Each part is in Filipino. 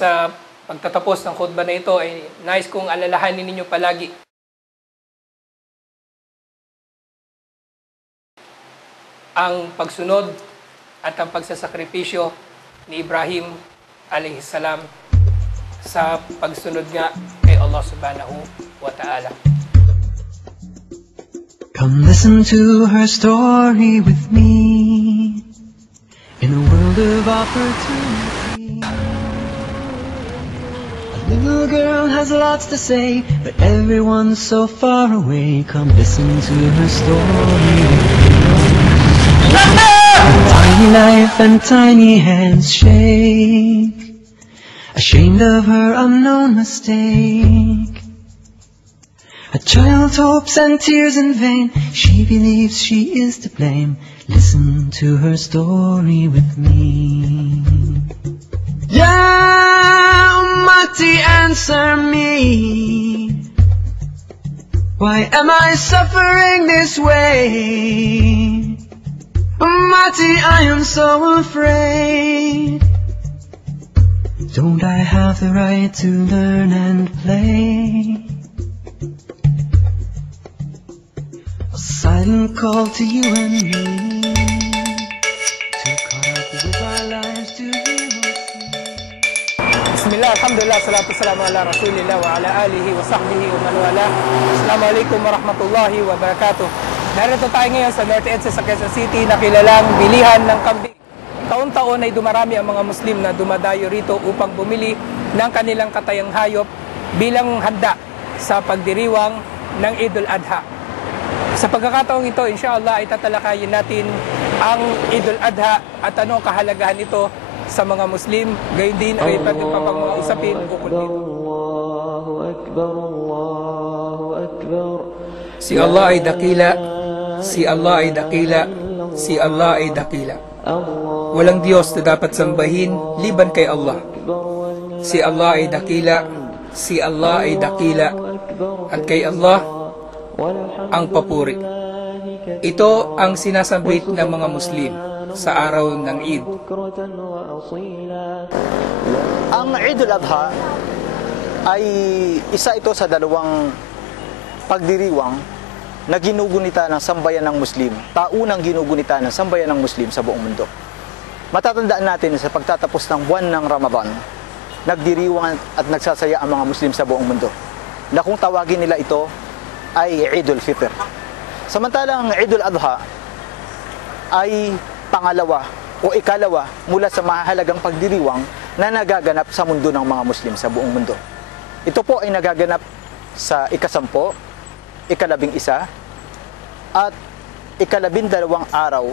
sa pagtatapos ng khutbah na ito ay nais kong alalahanin ninyo palagi ang pagsunod at ang pagsasakripisyo ni Ibrahim alayhi salam sa pagsunod nga kay Allah subhanahu wa ta'ala. Come listen to her story with me in a world of opportunity. A little girl has lots to say, but everyone's so far away. Come listen to her story with me. Tiny life and tiny hands shake, ashamed of her unknown mistake. A child's hopes and tears in vain, she believes she is to blame. Listen to her story with me. Ya Ummati, answer me. Why am I suffering this way? Ummati, I am so afraid. Don't I have the right to learn and play? Silent call to you and me, to caught up with our lives to hear us sing. Bismillah, alhamdulillah, salatu salamu ala rasulillah wa ala alihi wa sahbihi wa man wala. Assalamualaikum warahmatullahi wabarakatuh. Narito tayo ngayon sa North Edsa sa Quezon City na kilalang bilihan ng kambing. Taon-taon ay dumarami ang mga Muslim na dumadayo rito upang bumili ng kanilang katayang hayop bilang handa sa pagdiriwang ng Idul Adha. Sa pagkakataong ito, inshallah, ay tatalakayin natin ang Idul Adha at ano kahalagahan ito sa mga Muslim. Gayon din ay pati pa pang mga usapin ukol dito. Allahu Akbar, Allahu Akbar. Si Allah ay dakila, si Allah ay dakila, si Allah ay dakila. Walang Diyos na dapat sambahin liban kay Allah. Si Allah ay dakila, si Allah ay dakila, at kay Allah ang papuri. Ito ang sinasambit ng mga Muslim sa araw ng Eid. Ang Idul Adha ay isa ito sa dalawang pagdiriwang na ginugunita ng sambayan ng Muslim, taunang ginugunita ng sambayan ng Muslim sa buong mundo. Matatandaan natin sa pagtatapos ng buwan ng Ramadan, nagdiriwang at nagsasaya ang mga Muslim sa buong mundo, na kung tawagin nila ito ay Idul Fitr. Samantalang Idul Adha ay pangalawa o ikalawa mula sa mahalagang pagdiriwang na nagaganap sa mundo ng mga Muslim sa buong mundo. Ito po ay nagaganap sa ika-10, ika-11 at ika-12 araw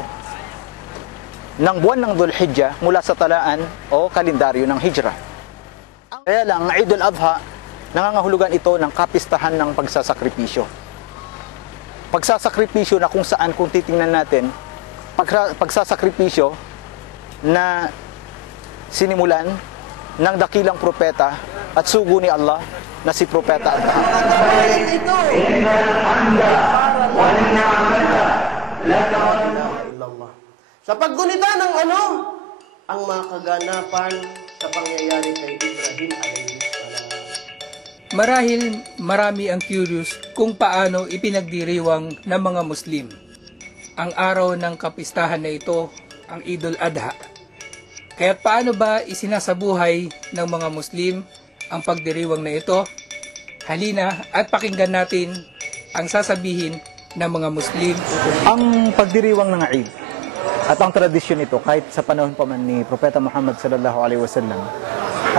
ng buwan ng Dhul Hijjah mula sa talaan o kalendaryo ng Hijrah. Kaya lang, ang Idul Adha, nangangahulugan ito ng kapistahan ng pagsasakripisyo. Pagsasakripisyo na kung saan, kung titingnan natin, pagsasakripisyo na sinimulan ng dakilang propeta at sugo ni Allah na si Propeta Adha. Sa paggunita ng ano? Ang mga kaganapan sa pangyayari kay Ibrahim alayhi salam. Marahil marami ang curious kung paano ipinagdiriwang ng mga Muslim ang araw ng kapistahan na ito, ang Idul Adha. Kaya't paano ba isinasabuhay ng mga Muslim ang pagdiriwang na ito? Halina at pakinggan natin ang sasabihin ng mga Muslim. Ang pagdiriwang ng Eid at ang tradisyon nito kahit sa panahon pa man ni Propeta Muhammad sallallahu alaihi wasallam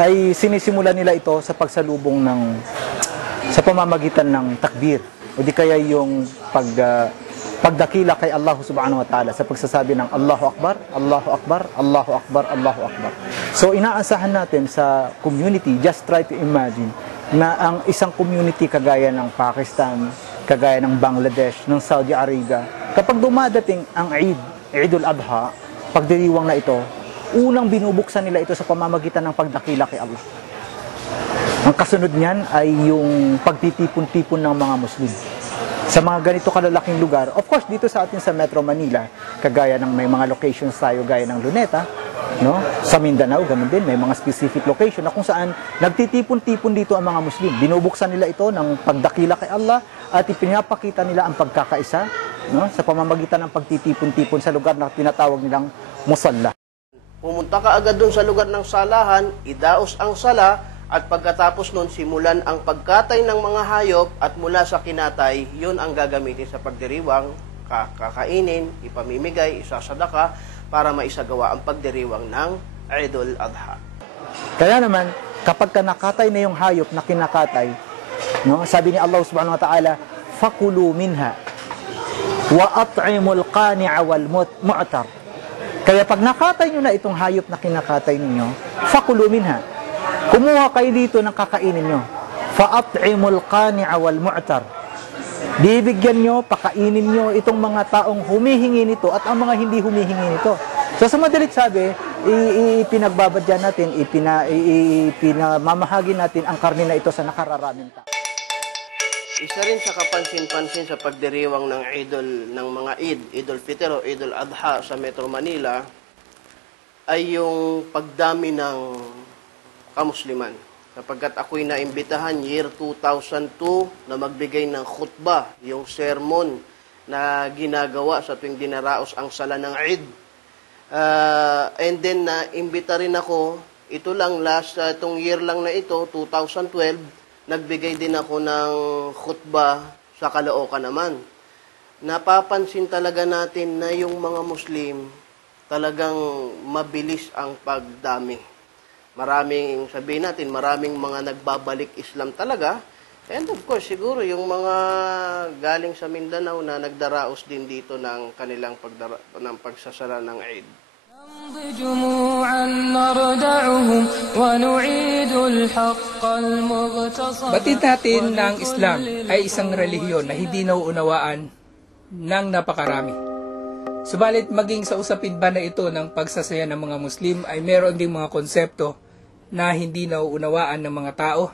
ay sinisimula nila ito sa pagsalubong sa pamamagitan ng takbir o di kaya yung pagdakila kay Allah subhanahu wa ta'ala sa pagsasabi ng Allahu Akbar, Allahu Akbar, Allahu Akbar, Allahu Akbar. So inaasahan natin sa community, just try to imagine na ang isang community kagaya ng Pakistan, kagaya ng Bangladesh, ng Saudi Arabia, kapag dumadating ang Idul Adha, pagdiriwang na ito, unang binubuksan nila ito sa pamamagitan ng pagdakila kay Allah. Ang kasunod niyan ay yung pagtitipon-tipon ng mga Muslim sa mga ganito kalalaking lugar. Of course, dito sa atin sa Metro Manila, kagaya ng may mga locations tayo gaya ng Luneta, No? Sa Mindanao, ganun din, may mga specific location na kung saan nagtitipon-tipon dito ang mga Muslim. Binubuksan nila ito ng pagdakila kay Allah at ipinapakita nila ang pagkakaisa, no? Sa pamamagitan ng pagtitipon-tipon sa lugar na tinatawag nilang musalla. Pumunta ka agad doon sa lugar ng salahan, idaos ang sala, at pagkatapos nun, simulan ang pagkatay ng mga hayop at mula sa kinatay, yun ang gagamitin sa pagdiriwang, kakainin, ipamimigay, isasadaka, para maisagawa ang pagdiriwang ng Idul Adha. Kaya naman, kapag ka nakatay na yung hayop na kinakatay, no, sabi ni Allah subhanahu wa ta'ala, fakulu minha wa at'imul qani'a wal mu'tar. Kaya pag nakatay nyo na itong hayop na kinakatay ninyo, fakulu minha. Kumuha kayo dito ng kakainin nyo. Fa at'imul qani'a wal mu'tar. Bibigyan nyo, pakainin nyo itong mga taong humihingi nito at ang mga hindi humihingi nito. So sa madalit sabi, ipinagbabadyan natin, ipinamamahagi natin ang karne na ito sa nakararaming tao. Isa rin sa kapansin-pansin sa pagdiriwang ng ng mga Idul Fitr o Idul Adha sa Metro Manila, ay yung pagdami ng kamusliman. Sapagkat ako'y naimbitahan year 2002 na magbigay ng khutbah, yung sermon na ginagawa sa tuwing dinaraos ang sala ng Eid. And then, naimbita rin ako, ito lang, itong year lang na ito, 2012, nagbigay din ako ng khutbah sa Caloocan naman. Napapansin talaga natin na yung mga Muslim talagang mabilis ang pagdami. Maraming, sabihin natin, maraming mga nagbabalik Islam talaga. And of course, siguro yung mga galing sa Mindanao na nagdaraos din dito ng kanilang pagsasara ng Eid. Batid natin na ang Islam ay isang relihiyon na hindi nauunawaan ng napakarami. Subalit maging sa usapin ba na ito ng pagsasaya ng mga Muslim ay meron ding mga konsepto na hindi nauunawaan ng mga tao.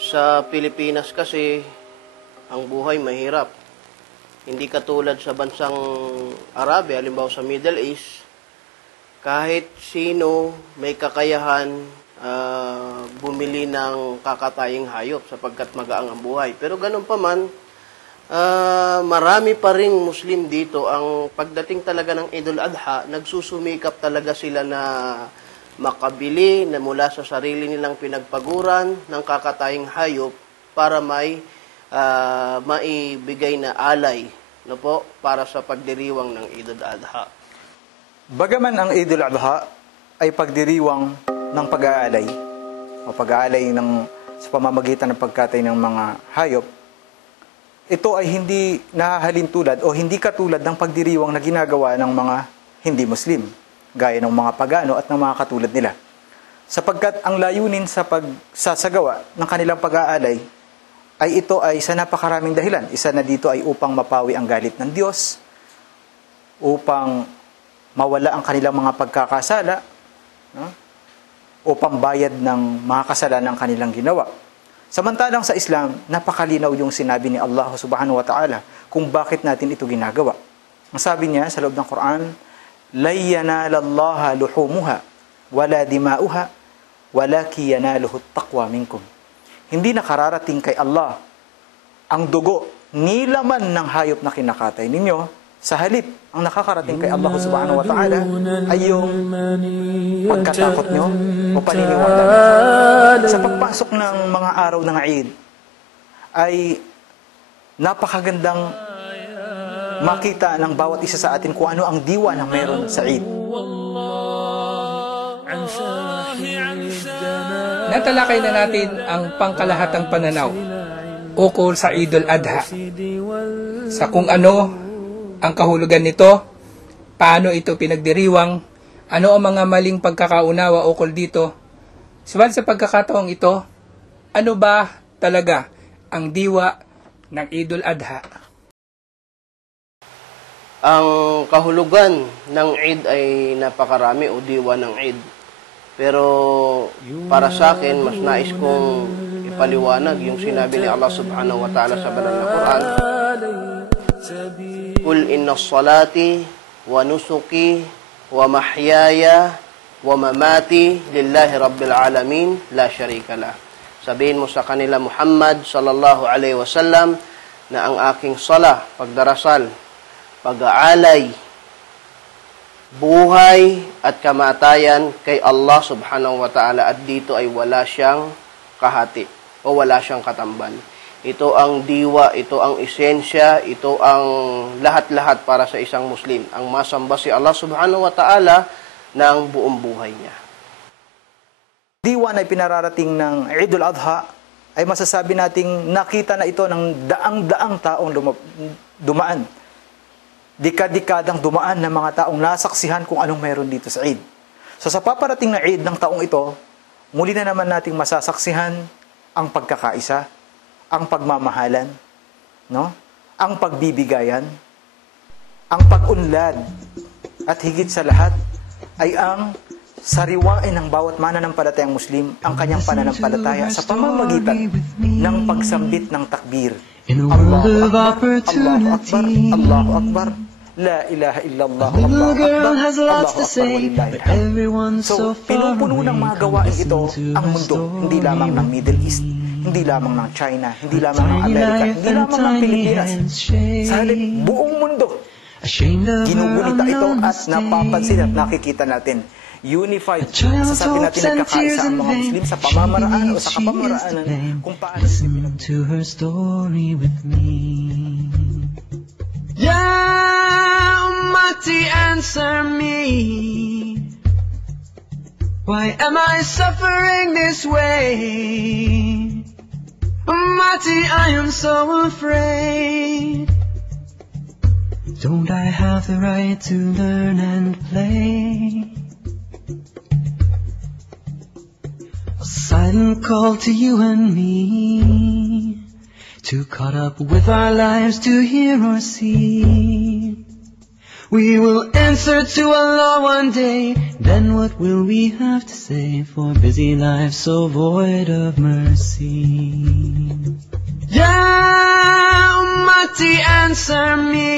Sa Pilipinas kasi, ang buhay mahirap. Hindi katulad sa bansang Arabia, halimbawa sa Middle East, kahit sino may kakayahan bumili ng kakataying hayop sapagkat magaang ang buhay. Pero ganun pa man, marami pa ring Muslim dito. Ang pagdating talaga ng Idul Adha, nagsusumikap talaga sila na makabili na mula sa sarili nilang pinagpaguran ng kakataying hayop para may maibigay na alay, no po, para sa pagdiriwang ng Idul Adha. Bagaman ang Idul Adha ay pagdiriwang ng pag-aalay o pag-aalay sa pamamagitan ng pagkatay ng mga hayop, ito ay hindi nahahalin tulad o hindi katulad ng pagdiriwang na ginagawa ng mga hindi Muslim, gaya ng mga pagano at ng mga katulad nila. Sapagkat ang layunin sa pagsasagawa ng kanilang pag-aalay ay ito ay sa napakaraming dahilan. Isa na dito ay upang mapawi ang galit ng Diyos, upang mawala ang kanilang mga pagkakasala, no? Upang bayad ng mga kasalanan ng kanilang ginawa. Samantalang sa Islam, napakalinaw yung sinabi ni Allah subhanahu wa ta'ala kung bakit natin ito ginagawa. Ang sabi niya sa loob ng Quran, لَن يَنَالَ اللَّهَ لُحُومُهَا وَلَا دِمَاؤُهَا وَلَكِنْ يَنَالُهُ التَّقْوَى مِنكُمْ. Hindi nakararating kay Allah ang dugo ni laman ng hayop na kinakatay ninyo. Sa halip, ang nakakarating kay Allah subhanahu wa ta'ala ay yung pagkatakot nyo o paniniwala nyo. Sa pagpasok ng mga araw ng Eid, ay napakagandang makita ng bawat isa sa atin kung ano ang diwa na meron sa Eid. Natalakay na natin ang pangkalahatang pananaw ukol sa Idul Adha. Sa kung ano ang kahulugan nito, paano ito pinagdiriwang, ano ang mga maling pagkakaunawa ukol dito. Subalit sa pagkakataong ito, ano ba talaga ang diwa ng Idul Adha? Ang kahulugan ng Eid ay napakarami o diwa ng Eid. Pero para sa akin, mas nais kong ipaliwanag yung sinabi ni Allah subhanahu wa ta'ala sa banal na Quran. Qul inna salati wa nusuki wa mahyaya wa mamati lillahi rabbil alamin la syarika lah. Sabihin mo sa kanila, Muhammad sallallahu alaihi wasallam, na ang aking sala, pagdarasal, pag-aalay, buhay at kamatayan kay Allah subhanahu wa ta'ala, at dito ay wala siyang kahati o wala siyang katamban. Ito ang diwa, ito ang esensya, ito ang lahat-lahat para sa isang Muslim. Ang masamba si Allah subhanahu wa ta'ala ng buong buhay niya. Diwa na pinararating ng Eidul Adha ay masasabi nating nakita na ito ng daang-daang taong dumaan. Dekadang dumaan ng mga taong nasaksihan kung anong mayroon dito sa Eid. So sa paparating na Eid ng taong ito, muli na naman nating masasaksihan ang pagkakaisa, ang pagmamahalan, no? Ang pagbibigayan, ang pag-unlad, at higit sa lahat ay ang sariwain ng bawat mananampalatayang Muslim ang kanyang pananampalataya sa pamamagitan ng pagsambit ng takbir. Allahu Akbar, Allahu Akbar, Allahu Akbar, La ilaha illallah, Allahu Akbar, Allahu Akbar, walillahilhamd. So, pinupuno ng mga gawain ito ang mundo, hindi lamang ng Middle East, hindi lamang ng China, hindi lamang ng Amerika, hindi lamang ng Pilipinas. Sa halip, buong mundo, ginugunita ito at napapansin at nakikita natin. Unified, sasabi natin nagkakaisa ang mga Muslim sa pamamaraan o sa kapamaraanan kung paano to her story with me. Ya Ummati, answer me. Why am I suffering this way? Ummati, I am so afraid. Don't I have the right to learn and play? A silent call to you and me, too caught up with our lives to hear or see. We will answer to Allah one day, then what will we have to say for busy lives so void of mercy? Ya Ummati, answer me.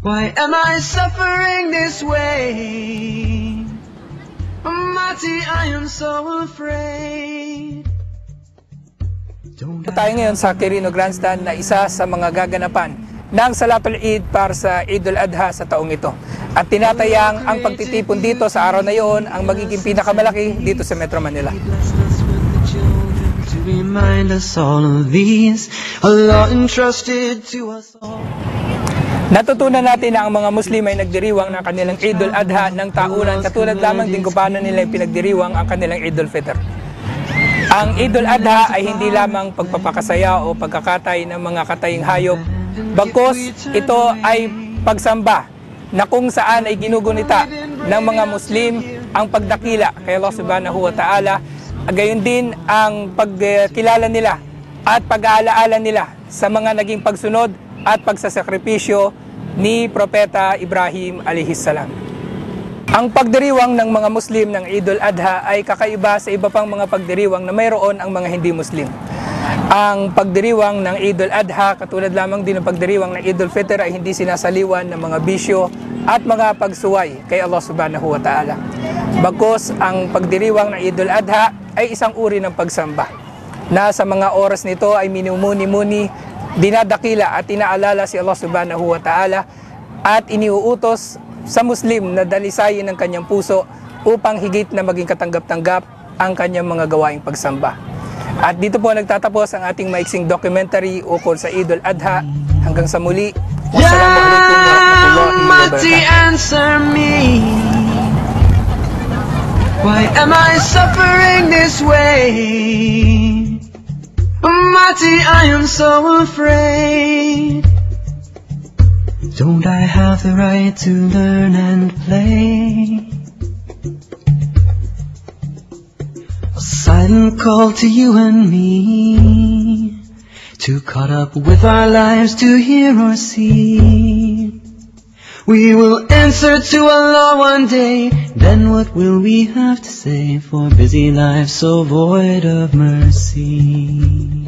Why am I suffering this way? Ummati, I am so afraid. Tayo ngayon sa Quirino Grandstand na isa sa mga gaganapan ng Salatul Eid para sa Eidul Adha sa taong ito. At tinatayang ang pagtitipon dito sa araw na iyon ang magiging pinakamalaki dito sa Metro Manila. Natutunan natin na ang mga Muslim ay nagdiriwang ng kanilang Eidul Adha ng taunan katulad lamang din kung paano nila pinagdiriwang ang kanilang Eidul Fitr. Ang Eidul Adha ay hindi lamang pagpapakasaya o pagkakatay ng mga kataying hayop, bagkus ito ay pagsamba na kung saan ay ginugunita ng mga Muslim ang pagdakila kay Allah subhanahu wa ta'ala, gayon din ang pagkilala nila at pag-aalaala nila sa mga naging pagsunod at pagsasakripisyo ni Propeta Ibrahim alaihissalam. Ang pagdiriwang ng mga Muslim ng Eidul Adha ay kakaiba sa iba pang mga pagdiriwang na mayroon ang mga hindi Muslim. Ang pagdiriwang ng Eidul Adha, katulad lamang din ng pagdiriwang ng Eidul Fitr, ay hindi sinasaliwan ng mga bisyo at mga pagsuway kay Allah subhanahu wa ta'ala. Bagkus ang pagdiriwang ng Eidul Adha ay isang uri ng pagsamba na sa mga oras nito ay minumuni-muni, dinadakila at inaalala si Allah subhanahu wa ta'ala at iniuutos sa Muslim na dalisayin ng kanyang puso upang higit na maging katanggap-tanggap ang kanyang mga gawaing pagsamba. At dito po nagtatapos ang ating maiksing documentary ukol sa Eidul Adha. Hanggang sa muli, wassalamualaikum warahmatullahi wabarakatuh. Answer me. Why am I suffering this way? Ummati, I am so afraid. Don't I have the right to learn and play? A silent call to you and me, too caught up with our lives to hear or see. We will answer to Allah one day, then what will we have to say for busy lives so void of mercy?